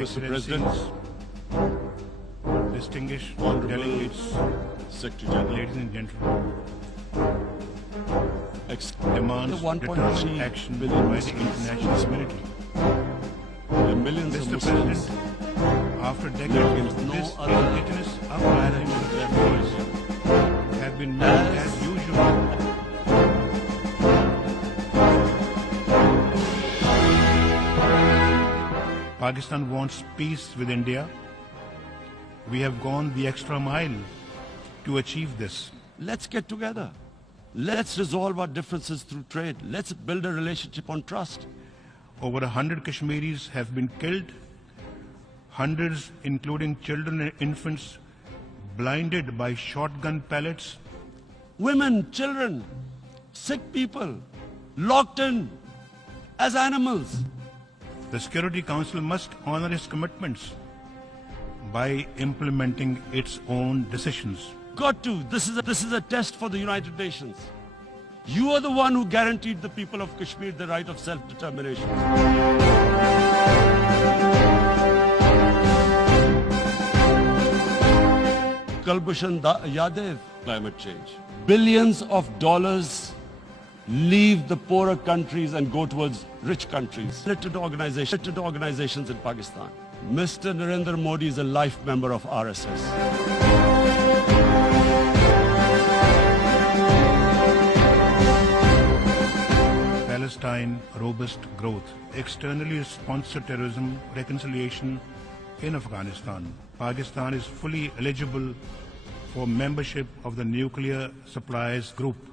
Mr. President, distinguished Honorable delegates, Secretary General, ladies and gentlemen, demands the 1.3 determined action by billion the Muslims, international community. the millions of Mr. Muslims, President, after There decades, is no this other indigenous uprising of their voice have been met as usual. Pakistan wants peace with India. We have gone the extra mile to achieve this. let's get together. Let's resolve our differences through trade. Let's build a relationship on trust. Over 100 Kashmiris have been killed, hundreds, including children and infants, blinded by shotgun pellets. Women, children, sick people, locked in as animals. The Security Council must honor its commitments by implementing its own decisions. Got to. This is a test for the United Nations. You are the one who guaranteed the people of Kashmir the right of self-determination. Kulbhushan Yadav, climate change. Billions of dollars leave the poorer countries and go towards rich countries. Related organizations in Pakistan. Mr. Narendra Modi is a life member of RSS. Palestine, robust growth, externally sponsored terrorism, reconciliation in Afghanistan. Pakistan is fully eligible for membership of the Nuclear Suppliers Group.